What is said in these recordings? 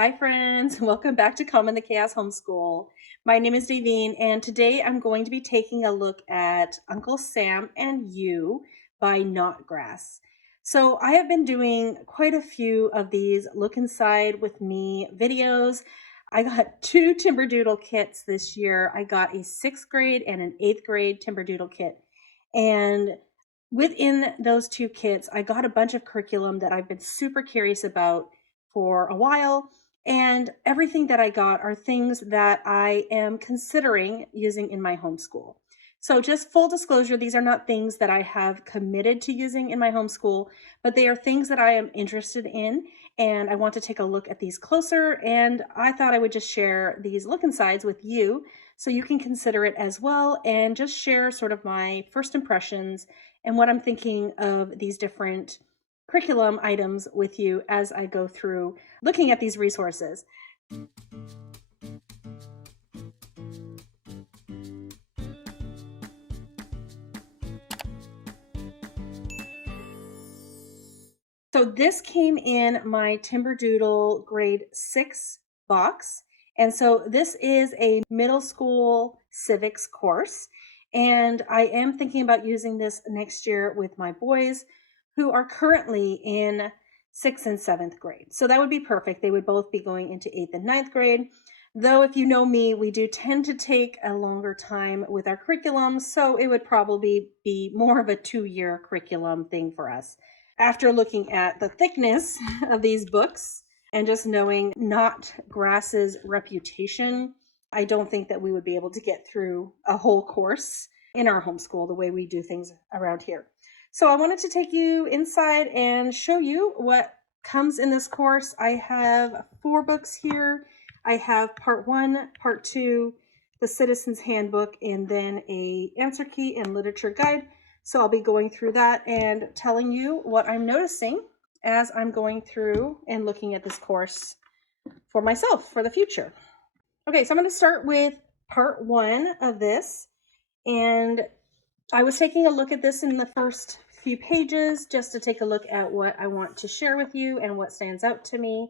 Hi friends, welcome back to Calm in the Chaos Homeschool. My name is Davine and today I'm going to be taking a look at Uncle Sam and You by Notgrass. So I have been doing quite a few of these look inside with me videos. I got two Timberdoodle kits this year. I got a 6th grade and an 8th grade Timberdoodle kit. And within those two kits, I got a bunch of curriculum that I've been super curious about for a while. And everything that I got are things that I am considering using in my homeschool. So just full disclosure, these are not things that I have committed to using in my homeschool, but they are things that I am interested in and I want to take a look at these closer. And I thought I would just share these look insides with you so you can consider it as well and just share sort of my first impressions and what I'm thinking of these different curriculum items with you as I go through looking at these resources. So this came in my Timberdoodle grade 6 box. And so this is a middle school civics course. And I am thinking about using this next year with my boys who are currently in 6th and 7th grade. So that would be perfect. They would both be going into 8th and 9th grade. Though if you know me, we do tend to take a longer time with our curriculum. So it would probably be more of a 2-year curriculum thing for us. After looking at the thickness of these books and just knowing Notgrass's reputation, I don't think that we would be able to get through a whole course in our homeschool the way we do things around here. So I wanted to take you inside and show you what comes in this course. I have 4 books here. I have part 1, part 2, the Citizen's Handbook, and then a answer key and literature guide. So I'll be going through that and telling you what I'm noticing as I'm going through and looking at this course for myself for the future. Okay, so I'm going to start with part 1 of this. And I was taking a look at this in the first few pages just to take a look at what I want to share with you and what stands out to me.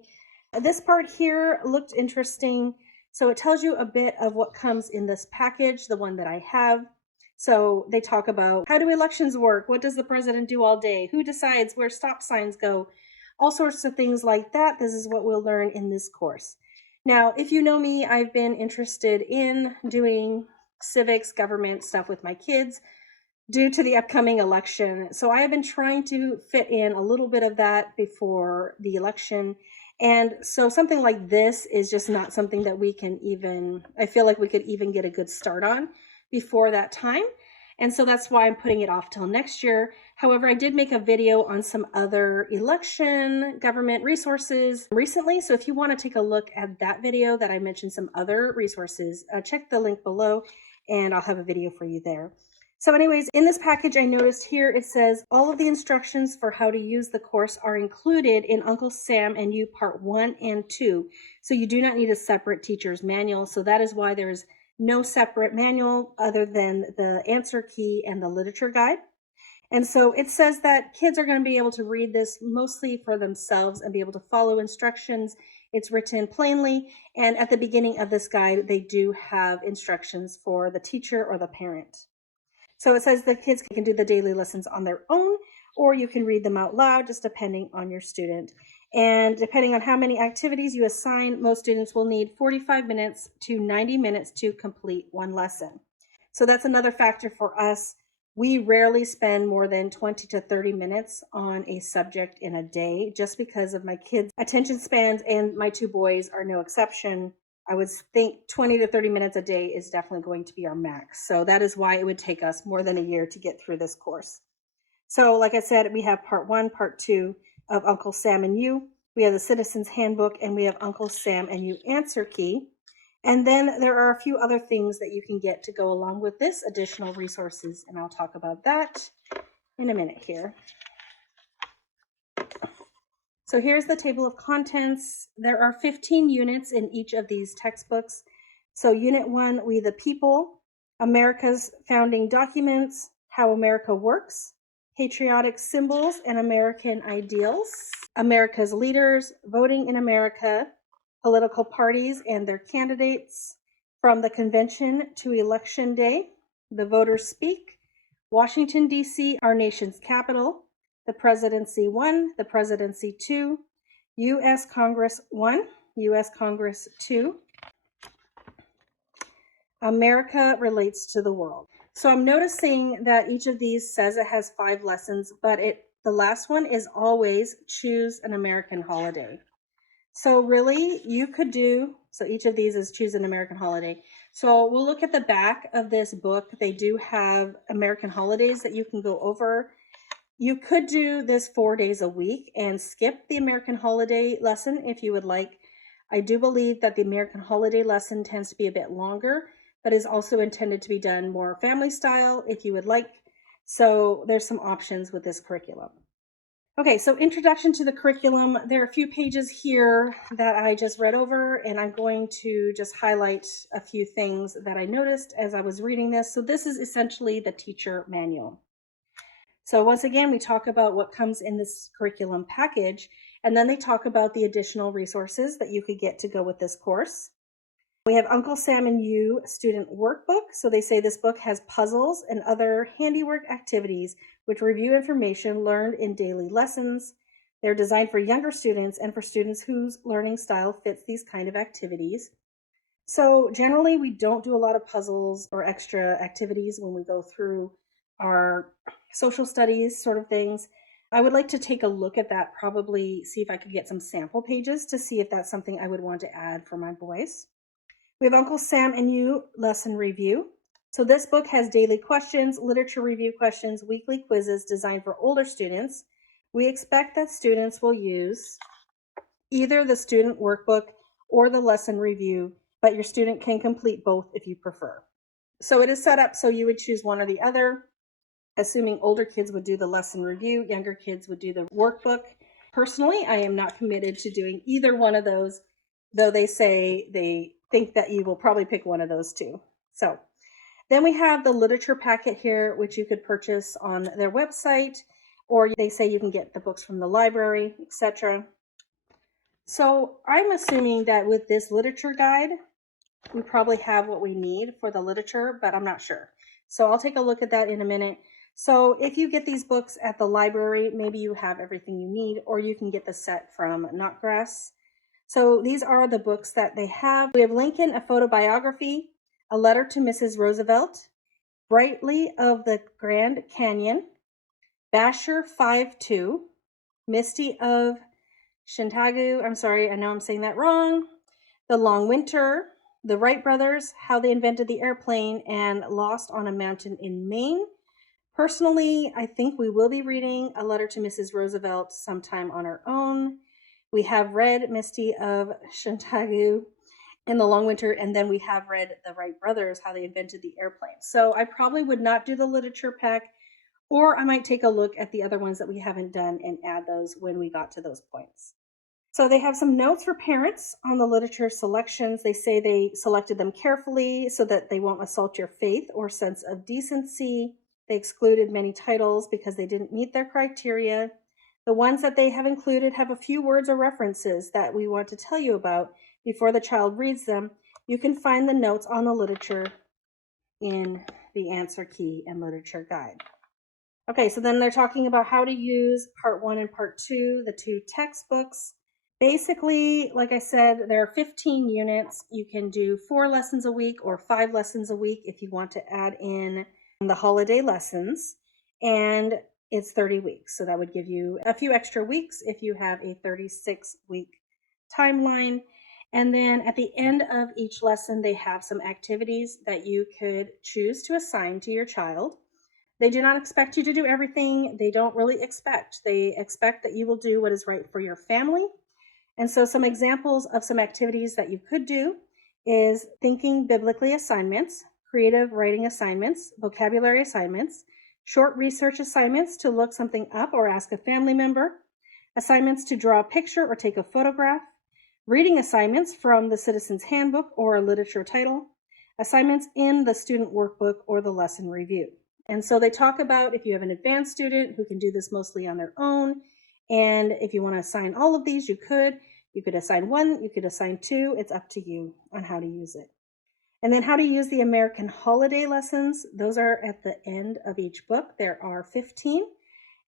This part here looked interesting. So it tells you a bit of what comes in this package, the one that I have. So they talk about how do elections work? What does the president do all day? Who decides where stop signs go? All sorts of things like that. This is what we'll learn in this course. Now, if you know me, I've been interested in doing civics, government stuff with my kids due to the upcoming election. So I have been trying to fit in a little bit of that before the election. And so something like this is just not something that we can even, I feel like we could even get a good start on before that time. And so that's why I'm putting it off till next year. However, I did make a video on some other election government resources recently. So if you want to take a look at that video that I mentioned some other resources, check the link below and I'll have a video for you there. So anyways, in this package, I noticed here it says all of the instructions for how to use the course are included in Uncle Sam and You Part 1 and 2. So you do not need a separate teacher's manual. So that is why there's no separate manual other than the answer key and the literature guide. And so it says that kids are going to be able to read this mostly for themselves and be able to follow instructions. It's written plainly. And at the beginning of this guide, they do have instructions for the teacher or the parent. So it says that kids can do the daily lessons on their own, or you can read them out loud, just depending on your student. And depending on how many activities you assign, most students will need 45 minutes to 90 minutes to complete one lesson. So that's another factor for us. We rarely spend more than 20 to 30 minutes on a subject in a day just because of my kids' attention spans, and my 2 boys are no exception. I would think 20 to 30 minutes a day is definitely going to be our max. So that is why it would take us more than a year to get through this course. So like I said, we have part 1, part 2 of Uncle Sam and You. We have the Citizen's Handbook, and we have Uncle Sam and You answer key. And then there are a few other things that you can get to go along with this, additional resources, and I'll talk about that in a minute here. So here's the table of contents. There are 15 units in each of these textbooks. So Unit 1, We the People, America's Founding Documents, How America Works, Patriotic Symbols and American Ideals, America's Leaders, Voting in America, political parties and their candidates, from the convention to election day, the voters speak, Washington, D.C., our nation's capital, the presidency 1, the presidency 2, U.S. Congress 1, U.S. Congress 2, America relates to the world. So I'm noticing that each of these says it has 5 lessons, but the last one is always choose an American holiday. So really, you could do, so each of these is choose an American holiday. So we'll look at the back of this book. They do have American holidays that you can go over. You could do this 4 days a week and skip the American holiday lesson if you would like. I do believe that the American holiday lesson tends to be a bit longer, but is also intended to be done more family style if you would like. So there's some options with this curriculum. Okay, so introduction to the curriculum. There are a few pages here that I just read over, and I'm going to just highlight a few things that I noticed as I was reading this. So this is essentially the teacher manual. So once again, we talk about what comes in this curriculum package, and then they talk about the additional resources that you could get to go with this course. We have Uncle Sam and You student workbook. So they say this book has puzzles and other handiwork activities which review information learned in daily lessons. They're designed for younger students and for students whose learning style fits these kind of activities. So generally, we don't do a lot of puzzles or extra activities when we go through our social studies sort of things. I would like to take a look at that, probably see if I could get some sample pages to see if that's something I would want to add for my boys. We have Uncle Sam and You lesson review. So this book has daily questions, literature review questions, weekly quizzes designed for older students. We expect that students will use either the student workbook or the lesson review, but your student can complete both if you prefer. So it is set up so you would choose one or the other, assuming older kids would do the lesson review, younger kids would do the workbook. Personally, I am not committed to doing either one of those, though they say they think that you will probably pick one of those two. So then we have the literature packet here, which you could purchase on their website, or they say you can get the books from the library, etc. So I'm assuming that with this literature guide, we probably have what we need for the literature, but I'm not sure. So I'll take a look at that in a minute. So if you get these books at the library, maybe you have everything you need, or you can get the set from Notgrass. So these are the books that they have. We have Lincoln, a photobiography, a letter to Mrs. Roosevelt, Brightly of the Grand Canyon, Basher 5-2, Misty of Shintagu, I'm sorry, I know I'm saying that wrong, The Long Winter, The Wright Brothers, How They Invented the Airplane, and Lost on a Mountain in Maine. Personally, I think we will be reading A Letter to Mrs. Roosevelt sometime on our own. We have read Misty of Shintagu in The Long Winter, and then we have read The Wright Brothers, How They Invented the Airplane. So I probably would not do the literature pack, or I might take a look at the other ones that we haven't done and add those when we got to those points. So they have some notes for parents on the literature selections. They say they selected them carefully so that they won't assault your faith or sense of decency. They excluded many titles because they didn't meet their criteria. The ones that they have included have a few words or references that we want to tell you about before the child reads them. You can find the notes on the literature in the answer key and literature guide. Okay, so then they're talking about how to use part 1 and part 2, the 2 textbooks. Basically, like I said, there are 15 units. You can do 4 lessons a week or 5 lessons a week if you want to add in the holiday lessons. And it's 30 weeks. So that would give you a few extra weeks if you have a 36-week timeline. And then at the end of each lesson, they have some activities that you could choose to assign to your child. They do not expect you to do everything. They don't really expect. They expect that you will do what is right for your family. And so some examples of some activities that you could do is thinking biblically assignments, creative writing assignments, vocabulary assignments, short research assignments to look something up or ask a family member, assignments to draw a picture or take a photograph, reading assignments from the Citizens Handbook or a literature title, assignments in the student workbook or the lesson review. And so they talk about if you have an advanced student who can do this mostly on their own, and if you want to assign all of these, you could. You could assign 1, you could assign 2. It's up to you on how to use it. And then how to use the American holiday lessons. Those are at the end of each book. There are 15.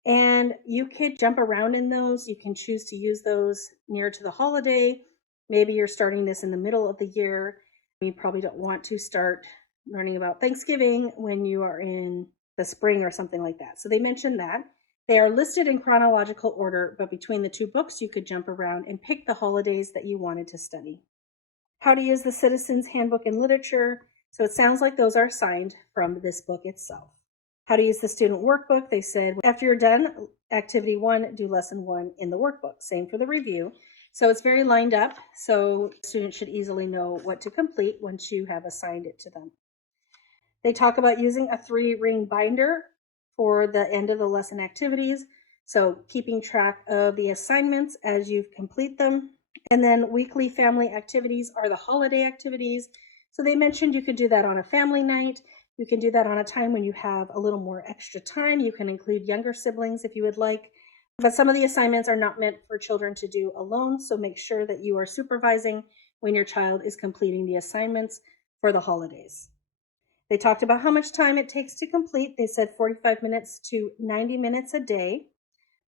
And you could jump around in those. You can choose to use those near to the holiday. Maybe you're starting this in the middle of the year. You probably don't want to start learning about Thanksgiving when you are in the spring or something like that. So they mentioned that. They are listed in chronological order, but between the 2 books, you could jump around and pick the holidays that you wanted to study. How to use the Citizens Handbook in Literature. So it sounds like those are assigned from this book itself. How to use the student workbook. They said after you're done, activity 1, do lesson 1 in the workbook. Same for the review. So it's very lined up, so students should easily know what to complete once you have assigned it to them. They talk about using a 3-ring binder for the end of the lesson activities. So keeping track of the assignments as you complete them. And then weekly family activities are the holiday activities. So they mentioned you could do that on a family night. You can do that on a time when you have a little more extra time. You can include younger siblings if you would like. But some of the assignments are not meant for children to do alone. So make sure that you are supervising when your child is completing the assignments for the holidays. They talked about how much time it takes to complete. They said 45 minutes to 90 minutes a day.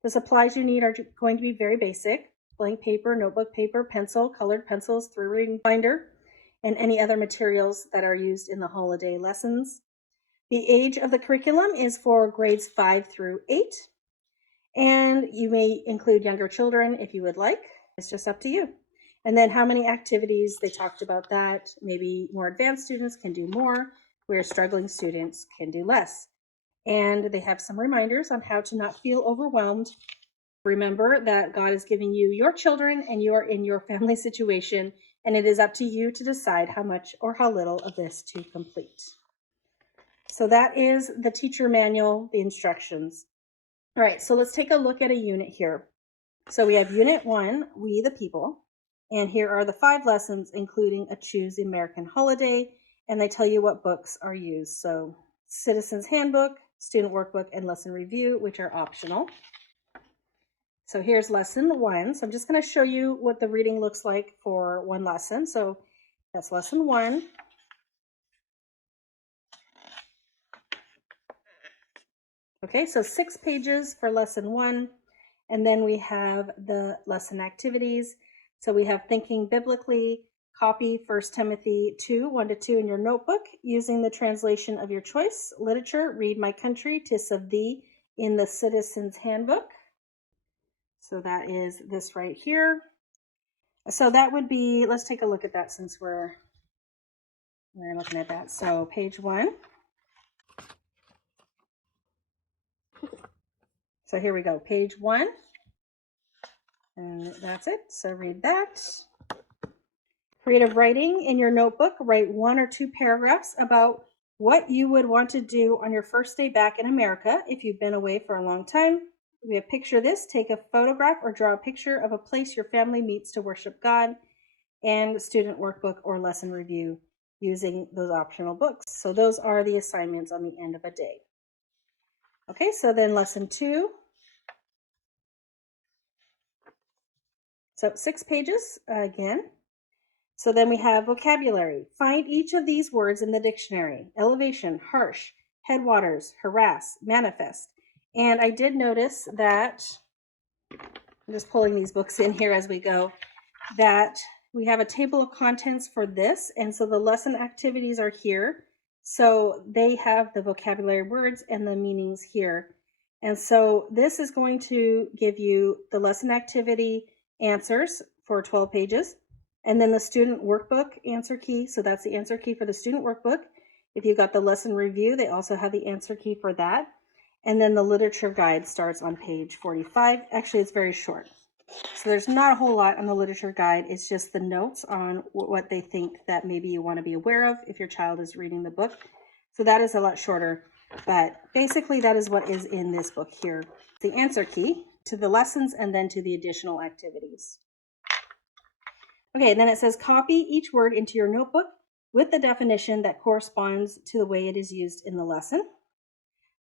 The supplies you need are going to be very basic: blank paper, notebook paper, pencil, colored pencils, 3-ring binder, and any other materials that are used in the holiday lessons. The age of the curriculum is for grades 5 through 8, and you may include younger children if you would like. It's just up to you. And then how many activities, they talked about that. Maybe more advanced students can do more, where struggling students can do less. And they have some reminders on how to not feel overwhelmed. Remember that God is giving you your children and you are in your family situation, and it is up to you to decide how much or how little of this to complete. So that is the teacher manual, the instructions. All right, so let's take a look at a unit here. So we have Unit 1, We the People, and here are the 5 lessons, including a Choose the American Holiday, and they tell you what books are used. So Citizens Handbook, Student Workbook, and Lesson Review, which are optional. So here's lesson 1. So I'm just going to show you what the reading looks like for one lesson. So that's lesson 1. Okay, so 6 pages for lesson 1. And then we have the lesson activities. So we have Thinking Biblically. Copy 1 Timothy 2, 1-2 in your notebook using the translation of your choice. Literature, read My Country, 'Tis of Thee in the Citizens Handbook. So that is this right here. So that would be, let's take a look at that since we're looking at that. So page 1. So here we go, page 1. And that's it. So read that. Creative writing in your notebook, write 1 or 2 paragraphs about what you would want to do on your first day back in America if you've been away for a long time. We have picture this, take a photograph or draw a picture of a place your family meets to worship God, and student workbook or lesson review using those optional books. So those are the assignments on the end of a day. Okay, so then lesson 2. So 6 pages again. So then we have vocabulary. Find each of these words in the dictionary. Elevation, harsh, headwaters, harass, manifest. And I did notice that, I'm just pulling these books in here as we go, that we have a table of contents for this. And so the lesson activities are here. So they have the vocabulary words and the meanings here. And so this is going to give you the lesson activity answers for 12 pages. And then the student workbook answer key. So that's the answer key for the student workbook. If you got the lesson review, they also have the answer key for that. And then the literature guide starts on page 45. Actually, it's very short. So there's not a whole lot on the literature guide. It's just the notes on what they think that maybe you want to be aware of if your child is reading the book. So that is a lot shorter. But basically, that is what is in this book here. The answer key to the lessons and then to the additional activities. Okay, then it says copy each word into your notebook with the definition that corresponds to the way it is used in the lesson.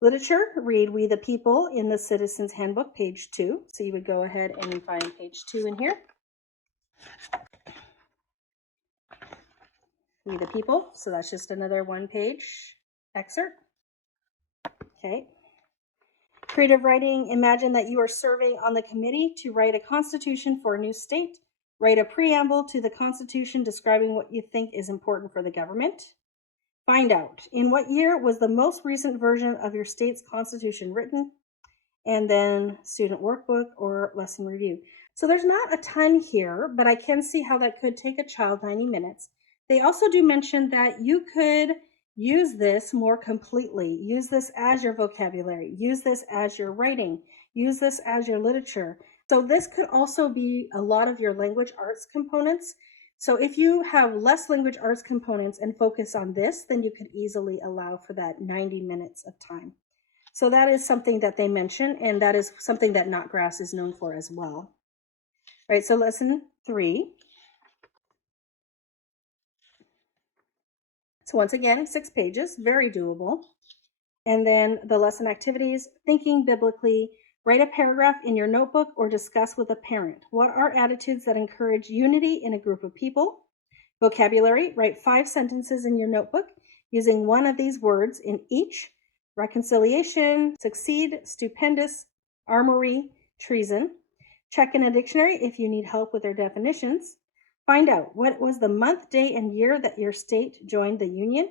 Literature, read We the People in the Citizens Handbook, page 2. So you would go ahead and find page 2 in here. We the People. So that's just another one-page excerpt. Okay. Creative writing. Imagine that you are serving on the committee to write a constitution for a new state. Write a preamble to the Constitution describing what you think is important for the government. Find out, in what year was the most recent version of your state's constitution written? And then student workbook or lesson review. So there's not a ton here, but I can see how that could take a child 90 minutes. They also do mention that you could use this more completely. Use this as your vocabulary. Use this as your writing. Use this as your literature. So this could also be a lot of your language arts components. So if you have less language arts components and focus on this, then you could easily allow for that 90 minutes of time. So that is something that they mention, and that is something that Notgrass is known for as well. All right, so lesson 3. So once again, 6 pages, very doable. And then the lesson activities, thinking biblically. Write a paragraph in your notebook or discuss with a parent. What are attitudes that encourage unity in a group of people? Vocabulary, write 5 sentences in your notebook using one of these words in each. Reconciliation, succeed, stupendous, armory, treason. Check in a dictionary if you need help with their definitions. Find out what was the month, day, and year that your state joined the Union.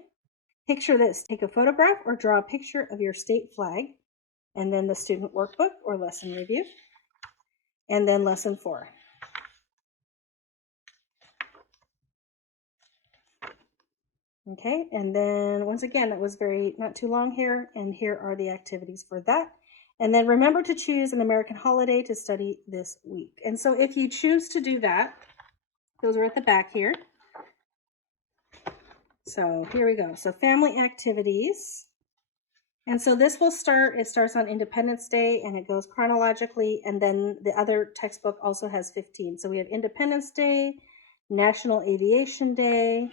Picture this. Take a photograph or draw a picture of your state flag. And then the student workbook or lesson review. And then lesson 4. Okay, and then once again, that was not too long here, and here are the activities for that. And then remember to choose an American holiday to study this week. And so if you choose to do that, those are at the back here. So here we go. So family activities. And so this will start, it starts on Independence Day and it goes chronologically, and then the other textbook also has 15. So we have Independence Day, National Aviation Day,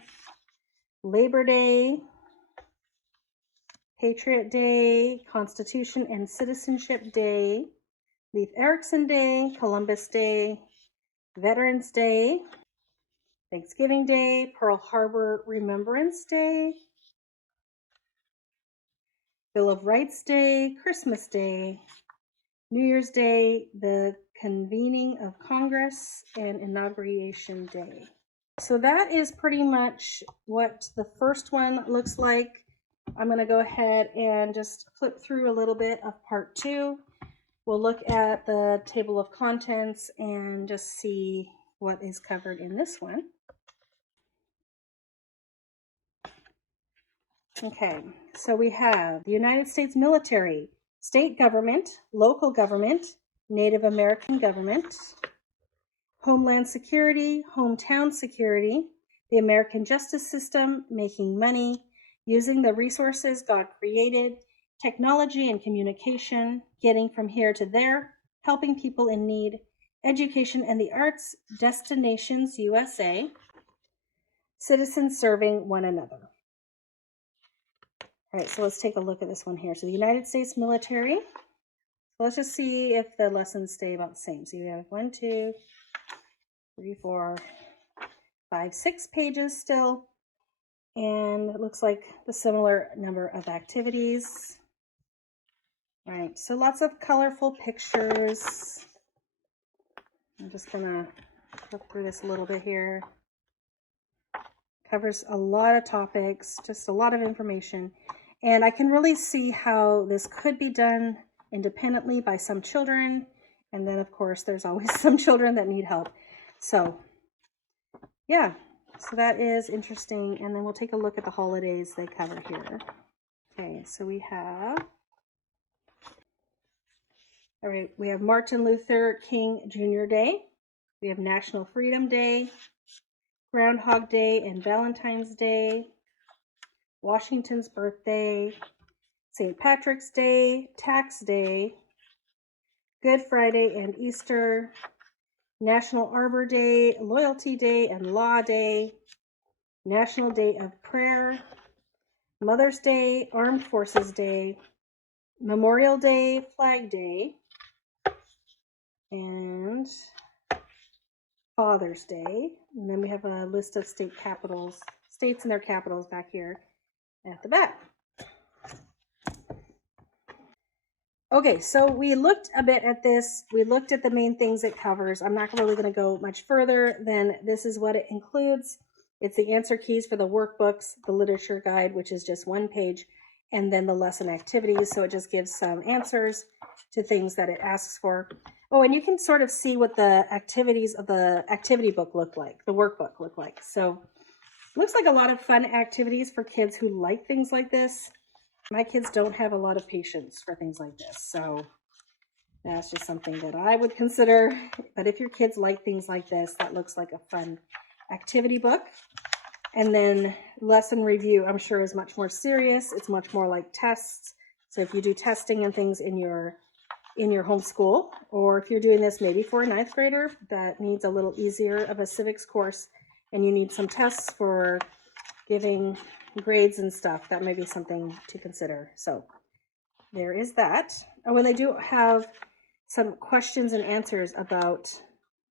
Labor Day, Patriot Day, Constitution and Citizenship Day, Leif Erikson Day, Columbus Day, Veterans Day, Thanksgiving Day, Pearl Harbor Remembrance Day, Bill of Rights Day, Christmas Day, New Year's Day, the convening of Congress, and Inauguration Day. So that is pretty much what the first one looks like. I'm going to go ahead and just flip through a little bit of part 2. We'll look at the table of contents and just see what is covered in this one. Okay, so we have the United States military, state government, local government, Native American government, Homeland Security, hometown security, the American justice system, making money, using the resources God created, technology and communication, getting from here to there, helping people in need, education and the arts, destinations USA, citizens serving one another. All right, so let's take a look at this one here. So the United States military. So let's just see if the lessons stay about the same. So you have 1, 2, 3, 4, 5, 6 pages still. And it looks like the similar number of activities. All right, so lots of colorful pictures. I'm just gonna look through this a little bit here. Covers a lot of topics, just a lot of information. And I can really see how this could be done independently by some children. And then, of course, there's always some children that need help. So, yeah, so that is interesting. And then we'll take a look at the holidays they cover here. Okay, so we have, all right, we have Martin Luther King Jr. Day. We have National Freedom Day, Groundhog Day and Valentine's Day, Washington's birthday, St. Patrick's Day, Tax Day, Good Friday and Easter, National Arbor Day, Loyalty Day and Law Day, National Day of Prayer, Mother's Day, Armed Forces Day, Memorial Day, Flag Day, and Father's Day. And then we have a list of states and their capitals back here at the back. Okay, so we looked a bit at this. We looked at the main things it covers. I'm not really going to go much further than this is what it includes. It's the answer keys for the workbooks, the literature guide, which is just one page, and then the lesson activities. So it just gives some answers to things that it asks for. Oh, and you can sort of see what the activities of the activity book look like, the workbook look like. So it looks like a lot of fun activities for kids who like things like this. My kids don't have a lot of patience for things like this, so that's just something that I would consider. But if your kids like things like this, that looks like a fun activity book. And then lesson review, I'm sure, is much more serious. It's much more like tests. So if you do testing and things in your homeschool, or if you're doing this maybe for a 9th grader that needs a little easier of a civics course and you need some tests for giving grades and stuff, that may be something to consider. So there is that. Oh, and they do have some questions and answers about,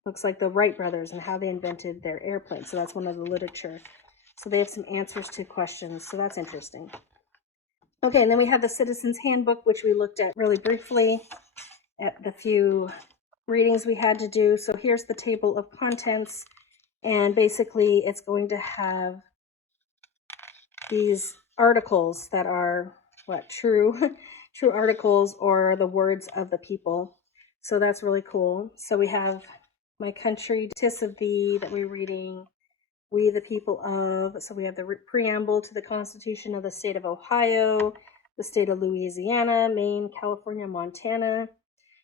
looks like the Wright brothers and how they invented their airplane. So that's one of the literature. So they have some answers to questions. So that's interesting. Okay, and then we have the Citizens Handbook, which we looked at really briefly at the few readings we had to do. So here's the table of contents. And basically it's going to have these articles that are true articles or the words of the people. So that's really cool. So we have my country, 'tis of thee that we're reading, we the people of. So we have the preamble to the Constitution of the state of Ohio, the state of Louisiana, Maine, California, Montana.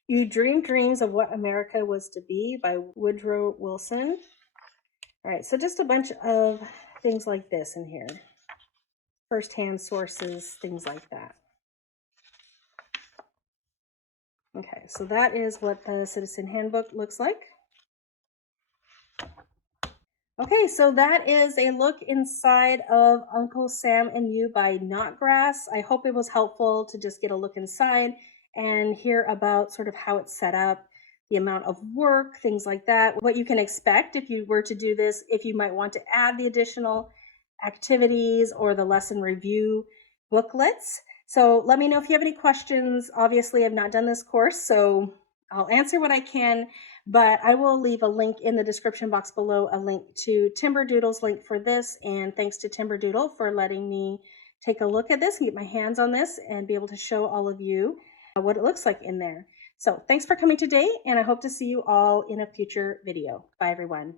You Dream Dreams of What America Was to Be by Woodrow Wilson. All right, so just a bunch of things like this in here. First-hand sources, things like that. Okay, so that is what the Citizen Handbook looks like. Okay, so that is a look inside of Uncle Sam and You by Notgrass. I hope it was helpful to just get a look inside and hear about sort of how it's set up, the amount of work, things like that, what you can expect if you were to do this, if you might want to add the additional activities or the lesson review booklets. So let me know if you have any questions. Obviously, I've not done this course, so I'll answer what I can, but I will leave a link in the description box below, a link to Timberdoodle's link for this, and thanks to Timberdoodle for letting me take a look at this and get my hands on this and be able to show all of you what it looks like in there. So thanks for coming today, and I hope to see you all in a future video. Bye, everyone.